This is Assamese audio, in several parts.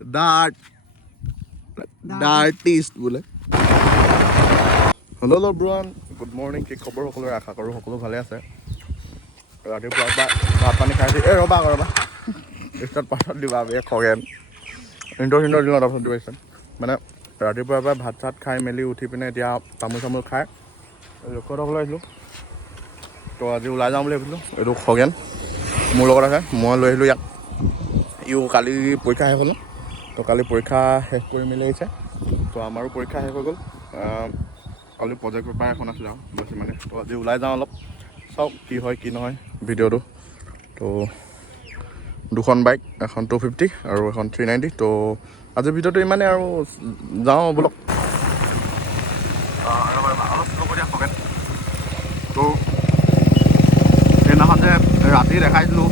দ্য আৰ্টিষ্ট বোলে। হেল্ল' ব্ৰুৱান, গুড মৰ্ণিং। কি খবৰ সকলোৰে? আশা কৰোঁ সকলো ভালে আছে। ৰাতিপুৱাৰ পৰা ভাত পানী খাই ৰ'বা ষ্টাৰ্ট পাছত দিবা খগেন ইণ্টৰ দিনত তাৰপিছত দিবা। মানে ৰাতিপুৱাৰ পৰা ভাত চাত খাই মেলি উঠি পিনে এতিয়া তামোল চামোল খাই লক্ষ্য হ'বলৈ আহিছিলোঁ। তো আজি ওলাই যাওঁ বুলি ভাবিছিলোঁ। এইটো খগেন মোৰ লগত আছে, মই লৈ আহিলোঁ ইয়াক। ইও কালি পৰীক্ষা শেষ হ'ল। তো কালি পৰীক্ষা শেষ কৰি মেলি আহিছে। তো আমাৰো পৰীক্ষা শেষ হৈ গ'ল। কালি প্ৰজেক্ট পেপাৰ এখন আছিলে আৰু বাছ মানে। তো আজি ওলাই যাওঁ অলপ, চাওক কি হয় কি নহয় ভিডিঅ'টো। তো দুখন বাইক, এখন 250 আৰু এখন 390। তো আজিৰ ভিডিঅ'টো ইমানেই আৰু, যাওঁ বলক। অলপ শ্ল' কৰি দিয়া খগেন। তো সেইদিনাখন যে ৰাতি দেখাইছিলোঁ,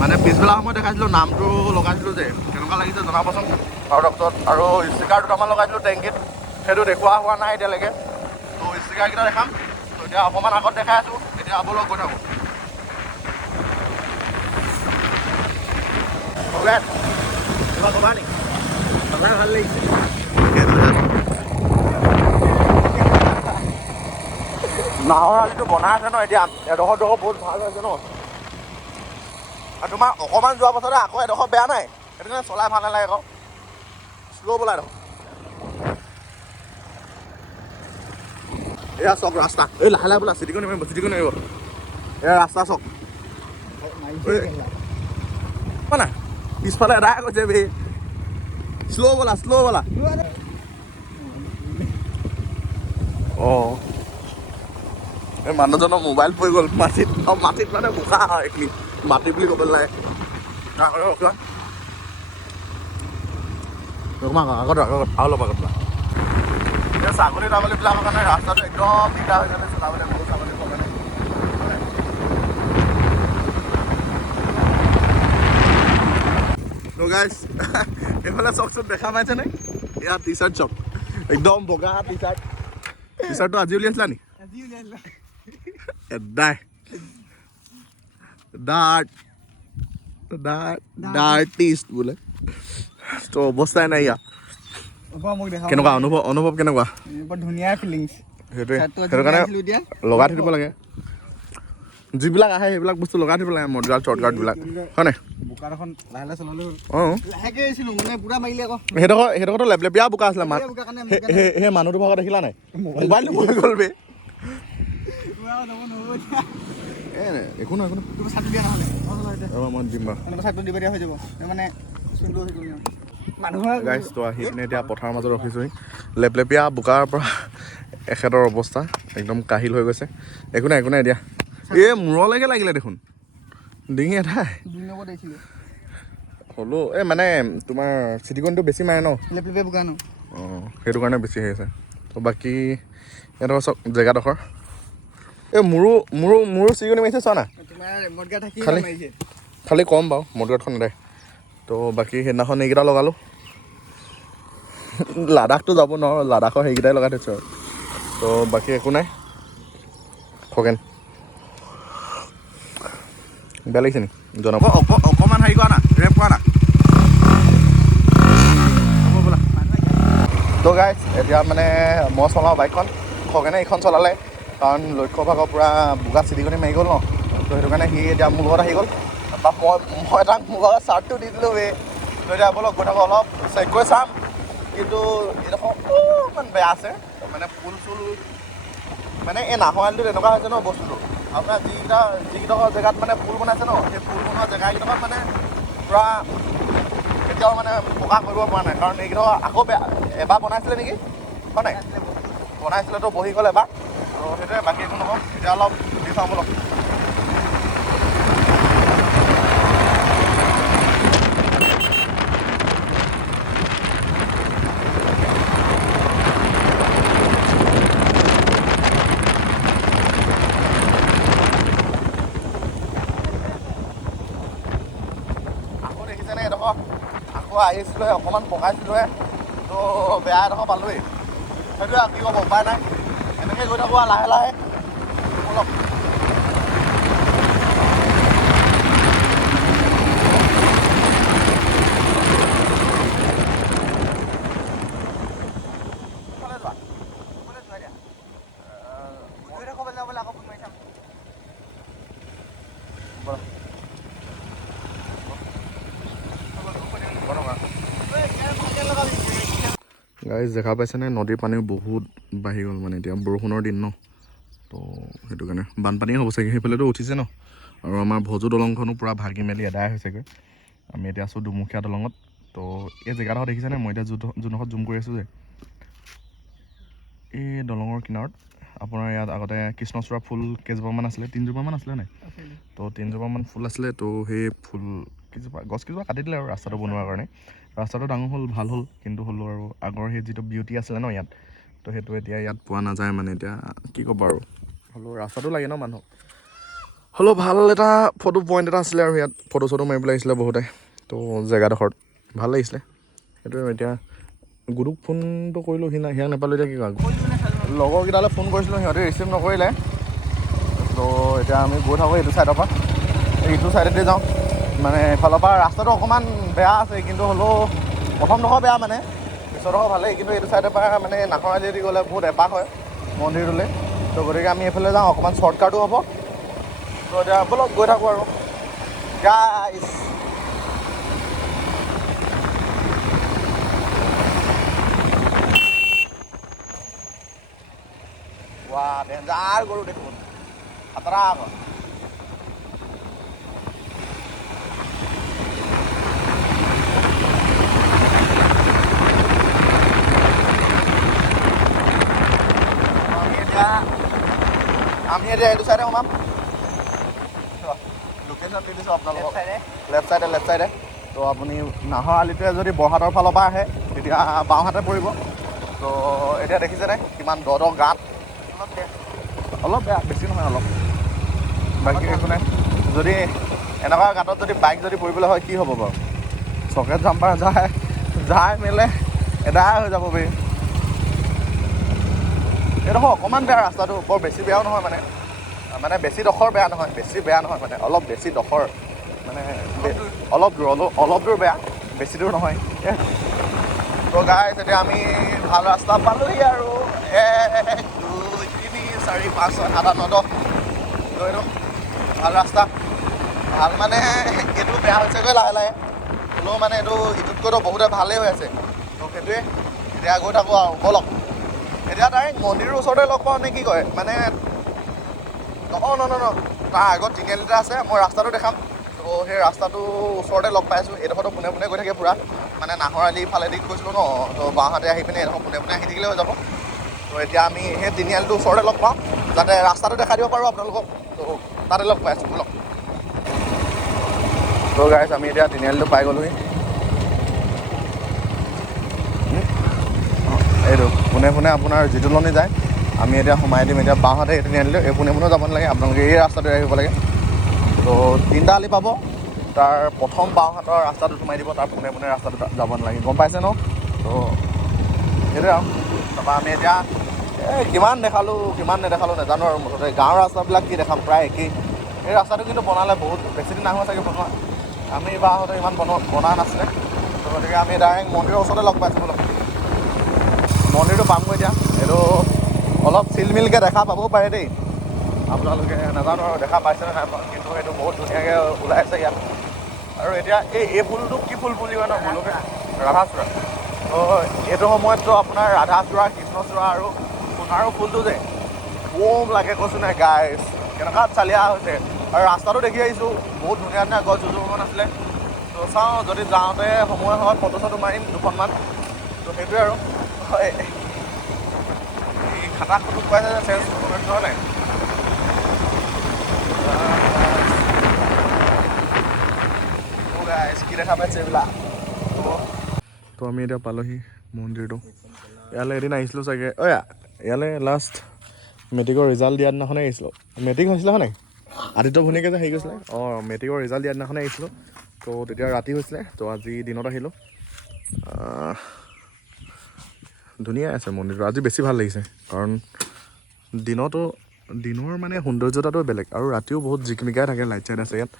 মানে পিছবেলা সময়ত দেখাইছিলোঁ, নামটো লগাইছিলোঁ যে কেনেকুৱা লাগিছে জনাবচোন। আৰু তাৰপিছত আৰু ষ্টিকাৰ দুটামান লগাইছিলোঁ টেংকিত, সেইটো দেখুওৱা হোৱা নাই এতিয়ালৈকে। তো ষ্টিকাৰকেইটা দেখাম। তো এতিয়া অকণমান আগত দেখাই আছোঁ, এতিয়া বলক গৈ থাকোঁ। কিবা ক'বা নেকি? ভাল লাগিছে। নাহৰ আলিটো বনাই আছে ন এতিয়া, এডোখৰ বহুত ভাল হৈছে ন। আৰু তোমাৰ অকণমান যোৱাৰ পাছতে আকৌ এডোখৰ বেয়া নাই, সেইটো কাৰণে চলাই ভাল নালাগে আকৌ। শ্ল' বলাই দেখোন। এয়া চক ৰাস্তা, এই লাহে লাহে বোলা, চিটিকো নেৰিব। এয়া ৰাস্তা চক না, পিছফালে এদাই কৈছে বে। শ্ল' বলা অঁ, এই মানুহজনৰ মোবাইল পৰি গ'ল মাটিত। মাটিত মানে বোকা এইখিনি মাটি বুলি ক'ব নালাগে। আগত আৰু অলপ আগত যোৱা। এতিয়া ছাগলী তাগলীবিলাকৰ কাৰণে ৰাস্তাটো একদম দিগদাৰ হৈ যাবে চলাবলৈ, গৰু ছাগলী কাৰণে। তো গাইছ, এইফালে চকচোন দেখা পাইছেনে? এয়া টি চাৰ্ট চক, একদম বগা টি চাৰ্টটো আজি উলিয়াইছিলা নি? এদাই দ্য আৰ্টিষ্ট বোলে। তো অৱস্থাই নাই ইয়াত। কেনেকুৱা অনুভৱ কেনেকুৱা? ধুনীয়া ফিলিংছ। সেইটোৱে, সেইটো কাৰণে লগাই থৈ দিব লাগে। যিবিলাক আহে সেইবিলাক বস্তু লগাই থব লাগে, মডগাৰ্ড চৰ্টগাৰ্ডবিলাক, হয় নাই? বোকাৰখন লাহে লাহে চলালো। অঁ, লাহেকে আহিছিলোঁ মানে পুৰা মাৰিলে আকৌ। সেইডোখৰতো লেপলেপীয়া বোকা আছিলে। সেই মানুহটোৰ ভাগত দেখিলা নাই? মোবাইলটো পৰি গ'ল বে। একো নহয় মই দিম বাৰু। গাইছ, তো আহি পিনে এতিয়া পথাৰৰ মাজত ৰখিছোঁহি। লেপলেপীয়া বোকাৰ পৰা এখেতৰ অৱস্থা একদম কাহিল হৈ গৈছে। একো নাই দিয়া। এই মূৰলৈকে লাগিলে দেখোন, ডিঙি এটাই হ'লেও। এই মানে তোমাৰ চিটিকণটো বেছি মাৰে ন, অঁ, সেইটো কাৰণে বেছি হৈ আছে। তো বাকী এডোখৰ চক জেগাডোখৰ, এই মোৰো চিটিকণি মাৰিছে চোৱা না। খালি কম বাৰু, মডগাৰ্ডখন নেদে। তো বাকী সেইদিনাখন এইকেইটা লগালোঁ। লাডাখটো যাব নোৱাৰোঁ, লাডাখৰ সেইকেইটাই লগাই থৈছোঁ আৰু। তো বাকী একো নাই। খগেন বেয়া লাগিছে নেকি জনাব? অকণমান হেৰি কৰা না, ৰেপ কৰা না। হ'ব বোলা। তো গাইছ, এতিয়া মানে মই চলাওঁ বাইকখন, খগেনে এইখন চলালে। কাৰণ লক্ষ্য ভাগৰ পূৰা বোকা চিটিকণি মাৰি গ'ল ন। তো সেইটো কাৰণে সি এতিয়া মোৰ লগত আহি গ'ল। বা মই তাক মোৰ লগত চাৰ্টটো দি দিলোঁ বে। তো এতিয়া বলক গৈ থাকোঁ, অলপ চেক কৰি চাম। কিন্তু এইডোখৰ অকণমান বেয়া আছে, মানে ফুল চুল, মানে এই নাহৰ আলিটোত এনেকুৱা হৈছে ন বস্তুটো। আপোনাৰ যিকেইডোখৰ জেগাত মানে পুল বনাইছে ন, সেই পুল বনোৱা জেগাকেইডোখৰত মানে পূৰা এতিয়াও মানে পকা কৰিব পৰা নাই। কাৰণ এইকেইডোখৰ আকৌ এবাৰ বনাইছিলে নেকি, হয় নাই? বনাইছিলেতো বহি গ'ল এবাৰ। তো সেইটোৱে, বাকী একো নকওঁ। এতিয়া অলপ দি চাওঁ বলক। আকৌ দেখিছেনে এডোখৰ? আকৌ আহিছিলোঁহে, অকণমান পকাইছিলোঁহে, তো বেয়া এডোখৰ পালোঁৱেই। সেইটোৱে আৰু কি ক'ব, উপায় নাই। এনেকৈ গৈ থাকোঁ আৰু লাহে লাহে। অলপ গাইজ দেখা পাইছেনে নদীৰ পানীও বহুত বাঢ়ি গ'ল মানে এতিয়া বৰষুণৰ দিন ন তো সেইটো কাৰণে বানপানী হ'ব চাগে সেইফালেতো উঠিছে ন আৰু আমাৰ ভোজো দলংখনো পূৰা ভাগি মেলি এদাই হৈছেগৈ আমি এতিয়া আছোঁ দুমুখীয়া দলঙত তো এই জেগাডোখৰ দেখিছেনে মই এতিয়া যোনডোখৰত জুম কৰি আছোঁ যে এই দলঙৰ কিনাৰত আপোনাৰ ইয়াত আগতে কৃষ্ণচূড়া ফুল কেইজোপামান আছিলে 3জোপামান আছিলে নাই তো 3জোপামান ফুল আছিলে তো সেই ফুল গছ কেইজোপা কাটি দিলে আৰু ৰাস্তাটো বনোৱাৰ কাৰণে ৰাস্তাটো ডাঙৰ হ'ল ভাল হ'ল কিন্তু হ'লেও আৰু আগৰ সেই যিটো বিউটি আছিলে ন ইয়াত তো সেইটো এতিয়া ইয়াত পোৱা নাযায় মানে এতিয়া কি ক'ব আৰু হ'লেও ৰাস্তাটো লাগে ন মানুহক হ'লেও ভাল এটা ফটো পইণ্ট এটা আছিলে আৰু ইয়াত ফটো চটো মাৰিবলৈ আহিছিলে বহুতে তো জেগাডোখৰত ভাল লাগিছিলে সেইটোৱে এতিয়া গুৰুক ফোনটো কৰিলোঁ সিয়াক নাপালোঁ এতিয়া কি কয় লগৰকেইটালৈ ফোন কৰিছিলোঁ সিহঁতে ৰিচিভ নকৰিলে তো এতিয়া আমি গৈ থাকোঁ এইটো ছাইডৰ পৰা এইটো ছাইডেদি যাওঁ মানে এইফালৰ পৰা ৰাস্তাটো অকণমান বেয়া আছে কিন্তু হ'লেও প্ৰথমডোখৰ বেয়া মানে পিছৰডোখৰ ভালেই কিন্তু এইটো ছাইডৰ পৰা মানে নাহৰআলিয়েদি গ'লে বহুত এপাক হয় মন্দিৰটোলৈ তো গতিকে আমি এইফালে যাওঁ অকণমান শ্বৰ্টকাটো হ'ব তো এতিয়া ব'লক গৈ থাকোঁ আৰু গাইছ ৱা ডেঞ্জাৰ গৰু দেখোন খাতৰা আকৌ আমি এতিয়া এইটো চাইডে সোমাম লোকেশ্যন দি দিছোঁ আপোনালোকক লেফ্ট চাইডে তো আপুনি নাহৰআলিটোৱে যদি বৰহাটৰ ফালৰ পৰা আহে তেতিয়া বাওঁহাতে পৰিব তো এতিয়া দেখিছেনে কিমান দ গাঁত অলপ বেয়া বেছি নহয় অলপ বাকী একো নাই যদি এনেকুৱা গাঁতত যদি বাইক যদি পৰিবলৈ হয় কি হ'ব বাৰু চকেট জাম্পাৰ যাই মেলে এদাই হৈ যাব পাৰি এইডোখৰ অকণমান বেয়া ৰাস্তাটো বৰ বেছি বেয়াও নহয় মানে বেছি ডখৰ বেয়া নহয় বেছি বেয়া নহয় মানে অলপ বেছি ডখৰ মানে অলপ দূৰ বেয়া বেছি দূৰ নহয় তো গাইছ এতিয়া আমি ভাল ৰাস্তা পালোহি আৰু 1 2 3 4 5 6 7 8 9 10 লৈ লওঁ ভাল ৰাস্তা ভাল মানে এইটো বেয়া হৈছেগৈ লাহে লাহে হ'লেও মানে এইটো ইটোতকৈতো বহুতে ভালেই হৈ আছে তো সেইটোৱে এতিয়া গৈ থাকোঁ আৰু ব'লক এতিয়া ডাইৰেক্ট মন্দিৰৰ ওচৰতে লগ পাওঁ নে কি কয় মানে ন তাৰ আগত তিনিআলি এটা আছে মই ৰাস্তাটো দেখাম তো সেই ৰাস্তাটো ওচৰতে লগ পাইছোঁ এইডোখৰতো পোনে পোনে গৈ থাকে পূৰা মানে নাহৰআলি ফালেদি গৈছিলোঁ ন তো বাওঁহাতে আহি পিনে এইডোখৰ পোনে পোনে আহি থাকিলে হৈ যাব তো এতিয়া আমি সেই তিনিআলিটোৰ ওচৰতে লগ পাওঁ যাতে ৰাস্তাটো দেখাই দিব পাৰোঁ আপোনালোকক তো তাতে লগ পাই আছোঁ ব'লক তো গাইছ আমি এতিয়া তিনিআলিটো পাই গ'লোহি এইটো পোনে পোনে আপোনাৰ যিটোলনি যায় আমি এতিয়া সোমাই দিম এতিয়া বাওঁহাতে এই তিনিআলিটো এই পোনে পোনেও যাব নালাগে আপোনালোকে এই ৰাস্তাটোৰে আহিব লাগে তো 3টা আলি পাব তাৰ প্ৰথম বাওঁহাতৰ ৰাস্তাটো সোমাই দিব তাৰ পোনে পোনে ৰাস্তাটো যাব নালাগে গম পাইছে ন তো সেইটোৱে আৰু তাৰপৰা আমি এতিয়া কিমান নেদেখালোঁ নাজানো আৰু মুঠতে গাঁৱৰ ৰাস্তাবিলাক কি দেখাম প্ৰায় একেই এই ৰাস্তাটো কিন্তু বনালে বহুত বেছি দিন নাহোঁ চাগে বনোৱা আমি বাওঁহাতে ইমান বনা নাছিলে তো গতিকে আমি ডাইৰেক্ট মন্দিৰৰ ওচৰতে লগ পাইছোঁ বোলো মন্দিৰটো পামগৈ এতিয়া এইটো অলপ চিলমিলকৈ দেখা পাবও পাৰে দেই আপোনালোকে নাজানো আৰু দেখা পাইছেনে নাই পোৱা কিন্তু সেইটো বহুত ধুনীয়াকৈ ওলাই আছে ইয়াত আৰু এতিয়া এই ফুলটো কি ফুল বুলিব ন ফুলকে ৰাধাচূড়া তো এইটো সময়ততো আপোনাৰ ৰাধাচূড়া কৃষ্ণচূড়া আৰু সোণাৰু ফুলটো যে বম লাগে কৈছোঁ নাই গাইছ কেনেকুৱা চালিয়া হৈছে আৰু ৰাস্তাটো দেখি আহিছোঁ বহুত ধুনীয়া ধুনীয়া গছ দুজোপামান আছিলে তো চাওঁ যদি যাওঁতে সময় হয় ফটো চটো মাৰিম দুখনমান তো সেইটোৱে আৰু হয় এই খাটা খুটুক পাইছে যে চেঞ্জ নহয় নাই কি দেখা পাইছে এইবিলাক তো আমি এতিয়া পালোহি মন্দিৰটো ইয়ালৈ এদিন আহিছিলোঁ চাগে ইয়ালৈ লাষ্ট মেট্ৰিকৰ ৰিজাল্ট দিয়া দিনাখনে আহিছিলোঁ মেট্ৰিক হৈছিলে হয় নাই আদিত্য ভনীয়েকে যে হেৰি গৈছিলে মেট্ৰিকৰ ৰিজাল্ট দিয়া দিনাখনে আহিছিলোঁ তো তেতিয়া ৰাতি হৈছিলে তো আজি দিনত আহিলোঁ ধুনীয়া আছে মন্দিৰটো আজি বেছি ভাল লাগিছে কাৰণ দিনৰ মানে সৌন্দৰ্যতাটো বেলেগ আৰু ৰাতিও বহুত জিকমিকাই থাকে লাইট চাইট আছে ইয়াত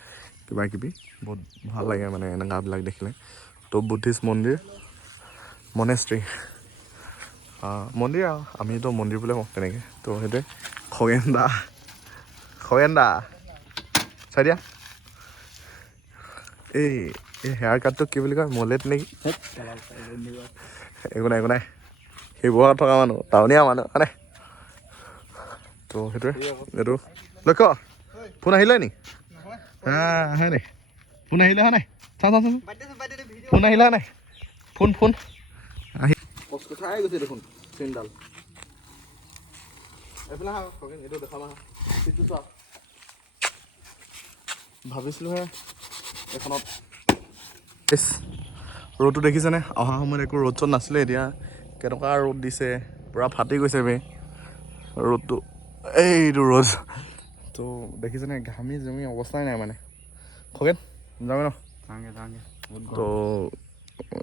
কিবা কিবি বহুত ভাল লাগে মানে এনেকুৱাবিলাক দেখিলে তো বুদ্ধিষ্ট মনেষ্ট্ৰী মন্দিৰ আৰু আমিতো মন্দিৰ বুলি কওঁ তেনেকৈ তো সেইটোৱে খগেন দা চাই দিয়া এই এই হেয়াৰ কাটটো কি বুলি কয় মলেট নেকি একো নাই শিৱসাগৰত থকা মানুহ টাউনীয়া মানুহ মানে তো সেইটোৱে এইটো লক্ষ্য ফোন আহিলে নি আহে নি ফোন আহিলে অহা নাই চাওঁ ফোন আহিলে নাই ফোন আহি কথাই গৈছে দেখোন চেইনডাল এইফালে এইটো দেখাম চিটটো চোৱা ভাবিছিলোঁহে এইখনত ৰ'দটো দেখিছেনে অহা সময়ত একো ৰ'দ চ'দ নাছিলে এতিয়া কেনেকুৱা ৰ'দ দিছে পূৰা ফাটি গৈছে বে ৰ'দটো এইটো ৰ'দ তো দেখিছেনে ঘামি জমি অৱস্থাই নাই মানে খগেন যাওঁগে ন তো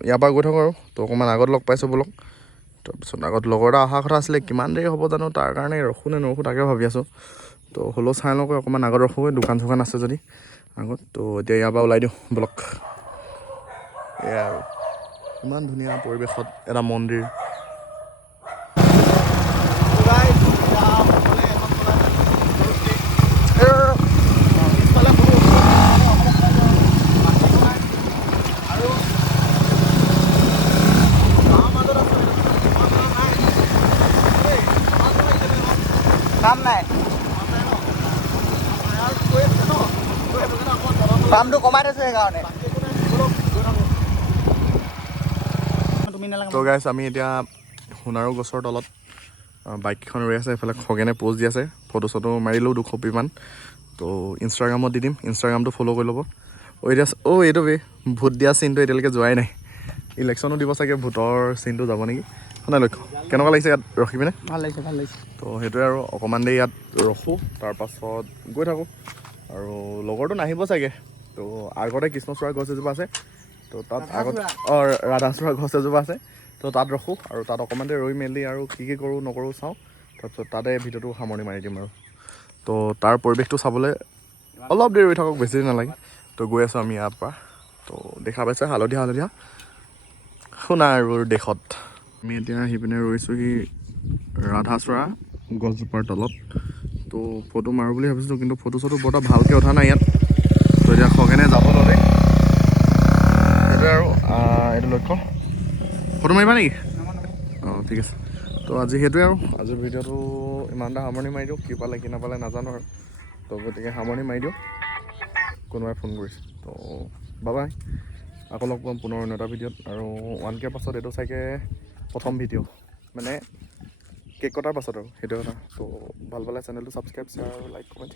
ইয়াৰ পৰা গৈ থাকোঁ আৰু তো অকণমান আগত লগ পাইছোঁ বলক তাৰপিছত আগত লগৰ এটা অহা কথা আছিলে কিমান দেৰি হ'ব জানো তাৰ কাৰণে ৰখোঁ নে নৰখোঁ তাকে ভাবি আছোঁ তো হ'লেও চাই লওঁগৈ অকণমান আগত ৰখোঁগৈ দোকান চোকান আছে যদি আগত তো এতিয়া ইয়াৰ পৰা ওলাই দিওঁ বলক এয়া আৰু ইমান ধুনীয়া পৰিৱেশত এটা মন্দিৰ কাম নাই কামটো কমাই থৈছো সেইকাৰণে তো গাইছ আমি এতিয়া সোণাৰু গছৰ তলত বাইকখন ৰৈ আছে এইফালে খগেনে প'জ দি আছে ফটো চটো মাৰিলেও 2 কপিমান তো ইনষ্টাগ্ৰামত দি দিম ইনষ্টাগ্ৰামটো ফ'ল' কৰি ল'ব এতিয়া এইটো বে ভোট দিয়া চিনটো এতিয়ালৈকে যোৱাই নাই ইলেকশ্যনো দিব চাগে ভোটৰ চিনটো যাব নেকি শুনা লক্ষ্য কেনেকুৱা লাগিছে ইয়াত ৰখি পিনে ভাল লাগিছে তো সেইটোৱে আৰু অকণমান দেৰি ইয়াত ৰখোঁ তাৰপাছত গৈ থাকোঁ আৰু লগৰটো নাহিব চাগে তো আগতে কৃষ্ণচূড়া গছ এজোপা আছে তো তাত আগত ৰাধাচূড়া গছ এজোপা আছে তো তাত ৰখোঁ আৰু তাত অকণমান দেৰি ৰৈ মেলি আৰু কি কৰোঁ নকৰোঁ চাওঁ তাৰপিছত তাতে ভিডিঅ'টো সামৰণি মাৰি দিম আৰু তো তাৰ পৰিৱেশটো চাবলৈ অলপ দেৰি ৰৈ থাকক বেছি দেৰি নালাগে তো গৈ আছোঁ আমি ইয়াৰ পৰা তো দেখা পাইছে হালধীয়া সোণাৰুৰ দেশত আমি এতিয়া আহি পিনে ৰৈছোঁহি ৰাধাচূড়া গছজোপাৰ তলত তো ফটো মাৰোঁ বুলি ভাবিছিলোঁ কিন্তু ফটো চটো বৰ এটা ভালকৈ উঠা নাই ইয়াত তো এতিয়া খগেনে যাব ল'লে সেইটোৱে আৰু এইটো লক্ষ্য ফটো মাৰিবা নেকি অঁ ঠিক আছে তো আজি সেইটোৱে আৰু আজিৰ ভিডিঅ'টো ইমান এটা সামৰণি মাৰি দিওঁ কি পালে কি নাপালে নাজানো আৰু তো গতিকে সামৰণি মাৰি দিওঁ কোনোবাই ফোন কৰিছে তো বাবাই আকৌ লগ পাম পুনৰ অন্য এটা ভিডিঅ'ত আৰু 1K পাছত এইটো চাগে প্ৰথম ভিডিঅ' মানে কেক কটাৰ পাছত আৰু সেইটো কথা তো ভাল পালে চেনেলটো ছাবস্ক্ৰাইব শ্বেয়াৰ লাইক কমেণ্ট